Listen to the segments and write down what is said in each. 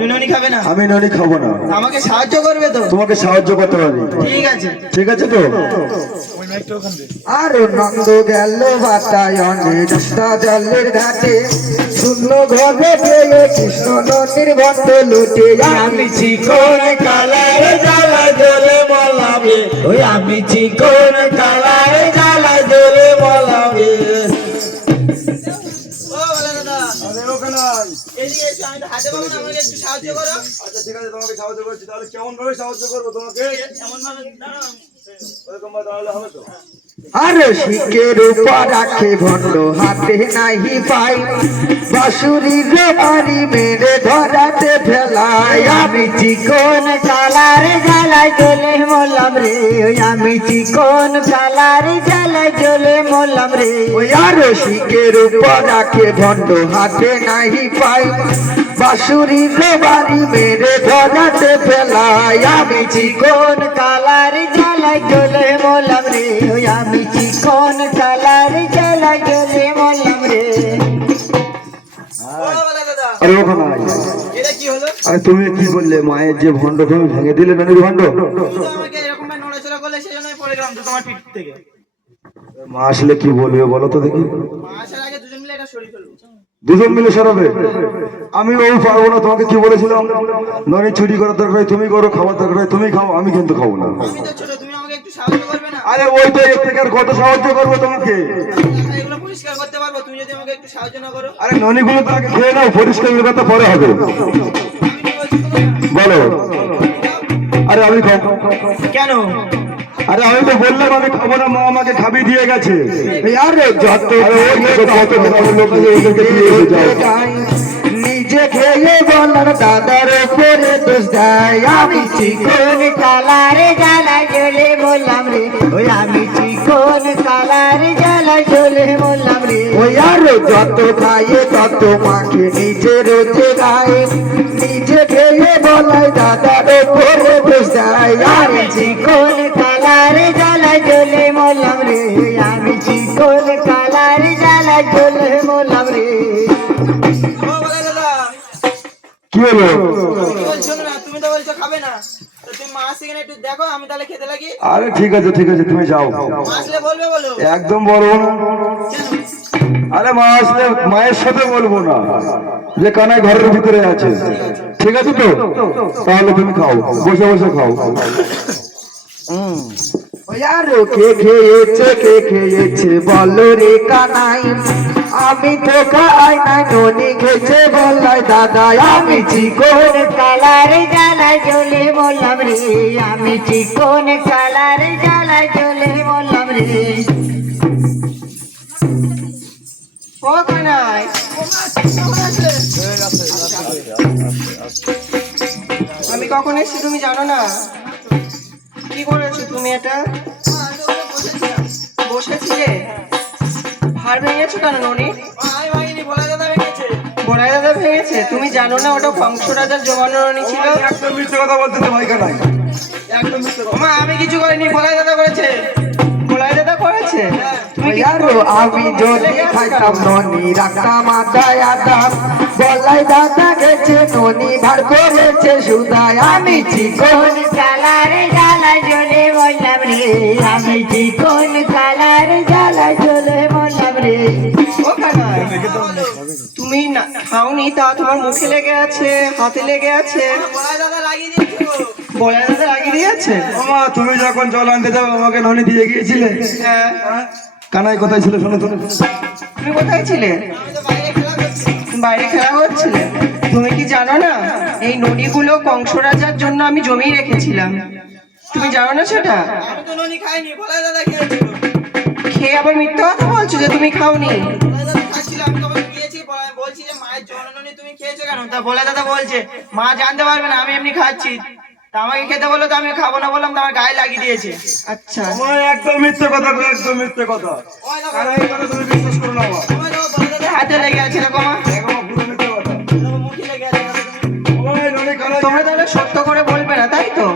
তুমি ননি খাবে না? আমি ননি খাবো না। আমাকে সাহায্য করবে তো? তোমাকে সাহায্য করতে পারি। ঠিক আছে। ঠিক আছে তো? আর নন্দ গেল বাতায়নে রাস্তা জলের ঘাটে শূন্য ঘরে পেয়ে কৃষ্ণ নদীর বন্ধ লুটে। আমি চিকন কালার জ্বালা জ্বলে মলাবে, ওই আমি চিকন কালার জ্বালা জ্বলে মলাবে। সাহায্য করো। আচ্ছা ঠিক আছে, তোমাকে সাহায্য করছি। তাহলে কেমন ভাবে সাহায্য করবো তোমাকে? এমন ভাবে দাঁড়াও। ওরকম ভাবে দাঁড়ালে হবে তো? আর শিকের উপর রাখে ভণ্ড হাতে নাহি পাই বাঁশুরির বাড়ি মেরে ধরাতে ফেলায়। আমি চিকন কালার জ্বালা জ্বলে মলাম রে, ওই আমি চিকন কালার জ্বালা জ্বলে মলাম রে। ওই আর শিকের উপর রাখে ভণ্ড হাতে নাহি পাই বাঁশুরির বাড়ি মেরে ধরাতে ফেলায়। আমি চিকন কালার জ্বালা জ্বলে মলাম রে, ওই আমি চিকন কালার জ্বালা জ্বলে মলাম রে। আরে ওখানে আয়। এটা কি হলো? আরে তুমি কি বললে? মায়ের যে ভণ্ড তুমি ভেঙে দিলে ননির ভণ্ড? তুমি তো আমাকে এরকম ভাবে নড়াচড়া করলে সেজন্য আমি পড়ে গেলাম তো তোমার পিঠ থেকে। মা আসলে কি বলবে বলো তো দেখি? মা আসার আগে দুজন মিলে এটা সরিয়ে ফেলবো। দুজন মিলে সরাবে? আমি ওই পারবো না। তোমাকে কি বলেছিলাম? ননি চুরি করার দরকার হয় তুমি করো, খাওয়ার দরকার হয় তুমি খাও, আমি কিন্তু খাবো না। আমি তো ছোট, তুমি আমাকে একটু সাহায্য করবে না? আরে ওই তো এর থেকে আর কত সাহায্য করবো তোমাকে? এগুলো পরিষ্কার করতে পারবো তুমি যদি আমাকে একটু সাহায্য না করো? আরে ননিগুলো তো আগে খেয়ে নাও, পরিষ্কার কথা পরে হবে। আমি কি বলছি শোনো না। বলো। আরে আমি খাবো। কেন? আরে আমি তো বললাম আমি খাবো না, মা আমাকে খাবি দিয়ে গেছে। আর যত আরে ওই দেখো কত গ্রামের লোক আছে, ওদেরকে দিয়ে এসে যাও। নিজে খেয়ে বলার দাদার উপরে দোষ দেয়। আমি চিকন কালার জ্বালা জ্বলে মলাম রে, ওই আমি চিকন কালার জ্বালা জ্বলে মলাম রে। ওই আর যত খায়ে তত মাকে নিজে রোজে গায়ে নিজে খেয়ে বলায় দাদার উপরে দোষ দেয়। আমি চিকন কালার জ্বালা জ্বলে মলাম রে, আমি চিকন কালার জ্বালা জ্বলে মলাম রে। কি হলো? তুমি তো বলছো খাবে না, তো তুমি মা আসছে কিনা একটু দেখো, আমি তাহলে খেতে লাগি। আরে ঠিক আছে ঠিক আছে, তুমি যাও। মা আসলে বলবে বলো। একদম বলবো না। আরে মা আসলে মায়ের সাথে বলবো না, যে কানাই ঘরের ভিতরে আছে। ঠিক আছে তো? তাহলে তুমি খাও, বসে বসে খাও। ওই আর কে খেয়েছে বলো রে কানাই আমি তো খাই নাই ননি খেয়েছে বললাই দাদা। আমি চিকন কালার জ্বালা জ্বলে মলাম রে, আমি চিকন কালার জ্বালা জ্বলে মলাম রে। ও কানাই, আমি কখন এসেছি তুমি জানো না? কি করেছো তুমি এটা? বসেছিলে? ভার ভেঙেছো কেন ননি? বড়াই দাদা ভেঙেছে? তুমি জানো না ওটা কংস রাজার জমানো ননি ছিল? একদম মিথ্যে কথা বলতেছে ভাই কানাই, একদম মিথ্যে কথা। মা আমি কিছু করিনি, বড়াই দাদা করেছে। বড়াই দাদা করেছে? তুমি কি আর আমি যদি খাইতাম ননি রাখতাম মাথায় আদাম বলাই দাদা গেছে ননি ভার করেছে সুদায়। আমি চিকন কালার জ্বালা জ্বলে বললাম রে, আমি চিকন কালার জ্বালা জ্বলে বললাম রে। ও কানাই, তুমি না খাওনি তা তোমার মুখে লেগে আছে, হাতে লেগে আছে। বড়াই দাদা লাগিয়ে দিয়েছে? মামা তুমি যখন জল আনতে যাও আমাকে ননি দিয়ে গিয়েছিলে। হ্যাঁ। কানাই কোথায় ছিল শোনো শোনো? তুমি কোথায় ছিলে? বাইরে খেলা হচ্ছিলে। তুমি কি জানো না এই ননিগুলো কংস রাজার জন্য আমি জমিয়ে রেখেছিলাম? তুমি জানো না সেটা? আমি তো ননি খাইনি, বলাই দাদা খেয়েছিল। খেয়ে আবার মিথ্যা কথা বলছো যে তুমি খাওনি? বলছি যে মায়ের জননী তুমি খেয়েছো কেন? তা বলাই দাদা বলছে মা জানতে পারবে না, আমি এমনি খাচ্ছি। তা আমাকে খেতে বললো তো আমি খাবো না বললাম, তো আমার গায়ে লাগিয়ে দিয়েছে। আচ্ছা, একদম মিথ্যে কথা, একদম মিথ্যে কথা। কানাই কথা তুমি বিশ্বাস করো না বাবা। হাতে লেগে আছে এরকম। দেখো পুরো মিথ্যে কথা। ওই ননি কানাই তোমরা তাহলে সত্য করে বলবে না, তাই তো?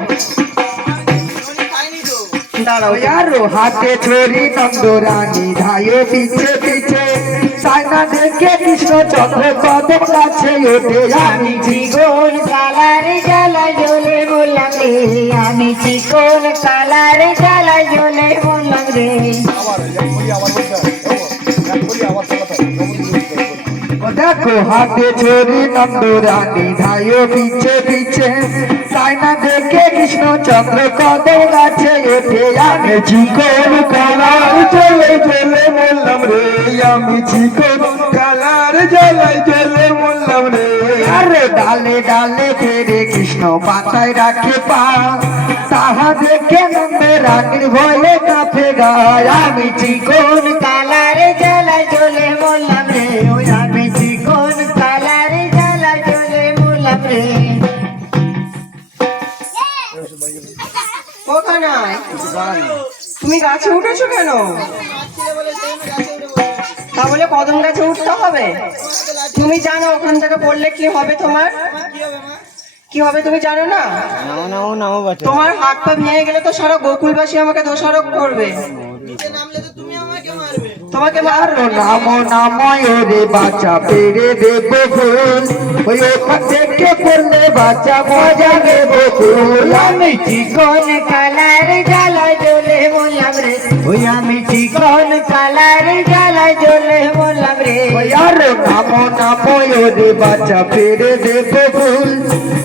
দাঁড়াও, আর হাতে ছড়ি নন্দরানী ধায়ে পিছে পিছে সাইনা দেখে কৃষ্ণ চন্দ্র কদম কাছে ওঠে। আমি চিকন চিকন কালার জ্বালা জ্বলে মরলাম রে। দেখো হাতে ছড়ি নন্দ রানী ধায় পিছে পিছে তাই না দেখে কৃষ্ণচন্দ্র কদম গাছে ওঠে আমি চিকন কালার জ্বলে জ্বলে মরলাম রে, আমি চিকন কালার জ্বলে জ্বলে মরলাম রে। আরে ডালে ডালে ফেরে কৃষ্ণ পাতায় রাখে পা তাহা দেখে নন্দ রানীর ভয়ে কাঁপে গায় আমি চিকন কালার জ্বালা জ্বলে মরলাম রে, ওই আমি চিকন কালার জ্বালা জ্বলে মরলাম রে। ওখানে তুমি গাছে উঠেছো কেন? তাহলে কদম গাছে উঠতে হবে। তুমি জানো ওখান থেকে পড়লে কি হবে তোমার? কি হবে তুমি জানো না? তোমার হাত পা ভেঙে গেলে তো সারা গোকুলবাসী আমাকে দোষারোপ করবে। তোমাকে আরো নামো নাময় রে বাচ্চা পেরে দেবো ফুল ওই ওখান থেকে পড়লে বাচ্চা মজা দেবো ফুল আমি চিকন কালার জ্বালা জ্বলে মরলাম রে, ওই আমি চিকন কালার জ্বালা জ্বলে মরলাম রে। ওই আরো নামো নাময় রে বাচ্চা পেরে দেবো ফুল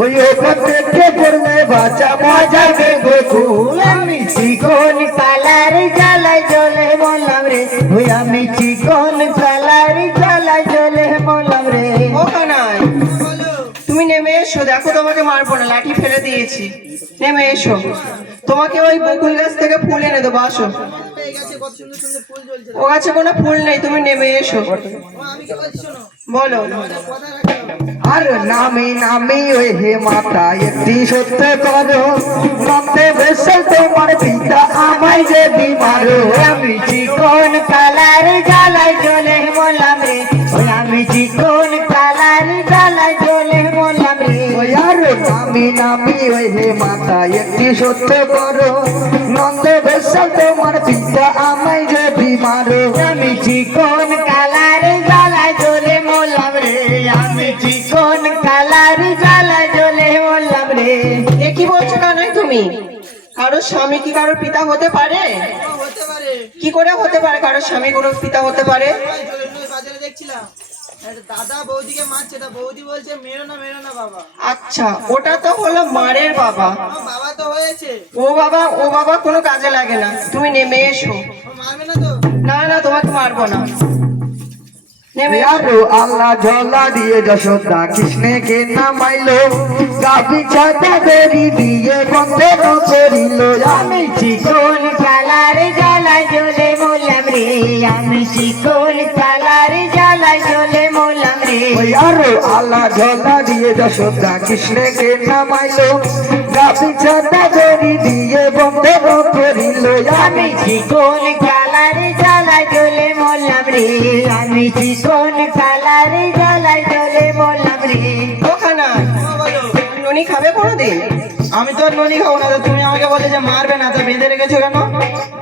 ওই ওখান থেকে পড়লে বাচ্চা মজা দেবো ফুল আমি চিকন কালার জ্বালা জ্বলে মরলাম রে, ওই আমি চিকন কালার জ্বালা জ্বলে মরলাম রে। ওখানে তুমি নেমে এসো, দেখো তোমাকে মারবো না, লাঠি ফেলে দিয়েছি। নেমে এসো, তোমাকে ওই বকুল গাছ থেকে ফুল এনে দেবো। আসো, ও গাছে কোনো ফুল নেই, তুমি নেমে এসো। বলো। আর নামি নামি ওই হে মাতা একটি সত্য করো নন্দে বেশে তোমার পিতা আমায় যে বিমারো আমি চিকন কালার জ্বালা জ্বলে মরলাম রে, ওই আমি চিকন কালার জ্বালা জ্বলে মরলাম রে। ওই আর নামি নামি ওই হে মাতা একটি সত্য করো নন্দে বেশে তোমার পিতা আমায় যে বিমারো আমি চিকন কালার জ্বালা জ্বলে মরলাম রে, আমি চিকন কালার জ্বালা জ্বলে মরলাম রে। এ কি বলছো কানাই তুমি? কারোর স্বামী কি কারোর পিতা হতে পারে? কি করে হতে পারে কারোর স্বামী কোনো পিতা হতে পারে? দাদা বৌদিকে মারছে, বৌদি বলছে মেরো না বাবা। আচ্ছা, ওটা তো হলো মারের বাবা। বাবা তো হয়েছে। ও বাবা কোনো কাজে লাগে না। তুমি নেমে এসো। মারবে না তো? না না, তোমাকে মারবো না। নেমে এসো। আরো আল্লাহ ঝোলা দিয়ে যশোদা কৃষ্ণকে নামাইলো গাভী ছাতা বেরি দিয়ে বন্ধে করিল আমি চিকন কালার জ্বালা জ্বলে মরলাম রে, আমি চিকন কালার জ্বালা জ্বলে মরলাম রে। ওই আরো আল্লাহ ঝোলা দিয়ে যশোদা কৃষ্ণকে নামাইলো গাভী ছাতা বেরি দিয়ে বন্ধে করিল আমি চিকন কালার জ্বালা জ্বলে মরলাম রে, আমি চিকন কালার জ্বালা জ্বলে মরলাম রে। ওখানে ননি খাবে কোনোদিন? আমি তো আর ননি খাবো না, তুমি আমাকে বলে যে মারবে না, তো বেঁধে রেখেছো কেন?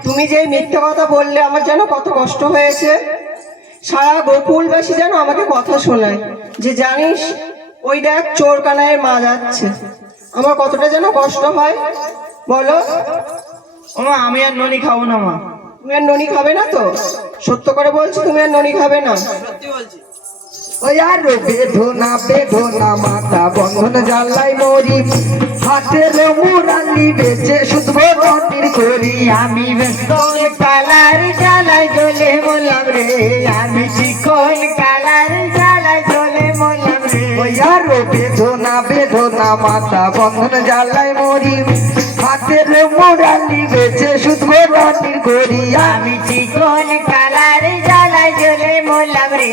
তুমি যে মিথ্যে কথা বললে আমার যেন কত কষ্ট হয়েছে। সারা গোকুলবাসী যেন আমাকে কথা শোনায় যে জানিস ওই দেখ চোর কানাইয়ের মা যাচ্ছে। আমার কতটা যেন কষ্ট হয় বলো। ও মা, আমি আর ননি খাবো না মা। তুমি আর ননি খাবে না তো? সত্য করে বলছি তুমি আর ননি খাবে না? সত্যি বলছি। ওই আরো বেধো না মাতা বন্ধন জ্বালাই মরি হাতের মুরালি বেচে শুধু নটির করি আমি চিকন কালার জ্বালা জ্বলে মরলাম রে, আমি চিকন কালার জ্বালা জ্বলে মরলাম রে। ওই আরো বেধো না মাতা বন্ধন জ্বালাই মরি হাতের মুরালি বেচে শুধু নটির করি আমি চিকন কালার জ্বালা জ্বলে মরলাম রে,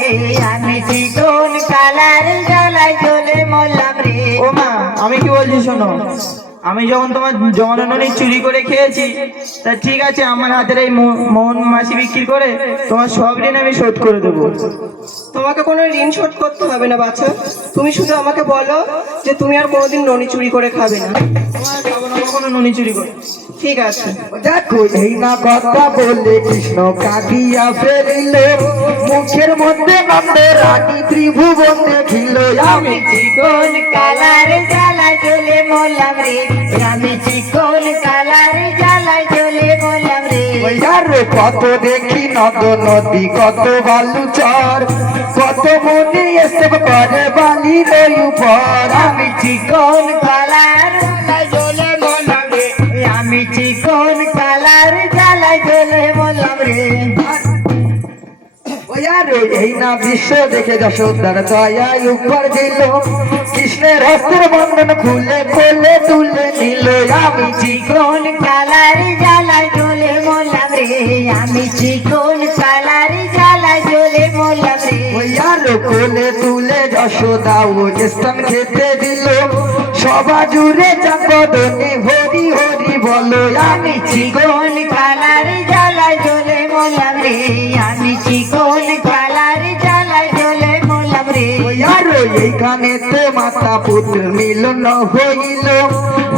আমি চিকন কালার জ্বালা জ্বলে মরলাম রে। ও মা, আমি কি বলছি শোনো, আমি যখন তোমার জমানো ননি চুরি করে খেয়েছি, তা ঠিক আছে, আমার হাতের এই মোহন মাসি বিক্রি করে তোমার সব ঋণ আমি শোধ করে দেবো। তোমাকে কোনো ঋণ শোধ করতে হবে না বাচ্চা। তুমি শুধু আমাকে বলো যে তুমি আর কোনোদিন ননি চুরি করে খাবে না। তোমার খাবো না কখনো ননি চুরি করে। ঠিক আছে। দেখো এই না কথা বলে কৃষ্ণ কাঁদিয়া ফেরিল মুখের মধ্যে নন্দে রানী ত্রিভুবন দেখিল আমি চিকন কালার জ্বালা জ্বলে মরলাম রে, আমি চিকন কালার কালার জ্বালায় জ্বলে বললাম রে ওই আর কত দেখি নদ নদী কত বালু চর কত মনে এসে করে বালি নই উপর আমি চিকন কালার জ্বালায় জ্বলে বললাম রে আমি চিকন কালার জ্বালায় জ্বলে বললাম রে ওই আর এই না বিশ্ব দেখে যশোদার দয়ায় উপর দিল কৃষ্ণের হস্তের বন্ধন খুলে কোলে তুলে নিল আমি চিকন কালার জ্বালায় জ্বলে বললাম রে আমি চিকন কালার জ্বালায় জ্বলে বললাম রে ওই আর কোলে তুলে যশোদা ও স্থান খেতে দিল সবা জুড়ে চাপদনে হরি হরি বলো আমি চিকন কালার জ্বালায় জ্বলে বললাম রে আমি চিকন কালার জ্বালায় জ্বলে বললাম রে ওই আর এইখানেতে মাতা পুত্র মিলন হইল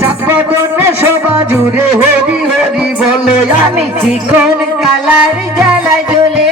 চাপদনে সবা জুড়ে হরি হরি বলো আমি চিকন কালার জ্বালায় জ্বলে